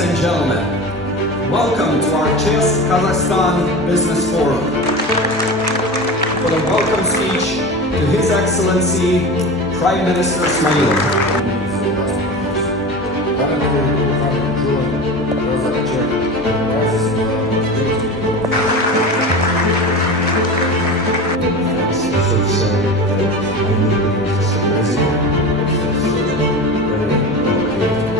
Ladies and gentlemen, welcome to our ČEZ Kazakhstan Business Forum. For the welcome speech to His Excellency Prime Minister Ismailov. Should say that I knew he was a resident of this very important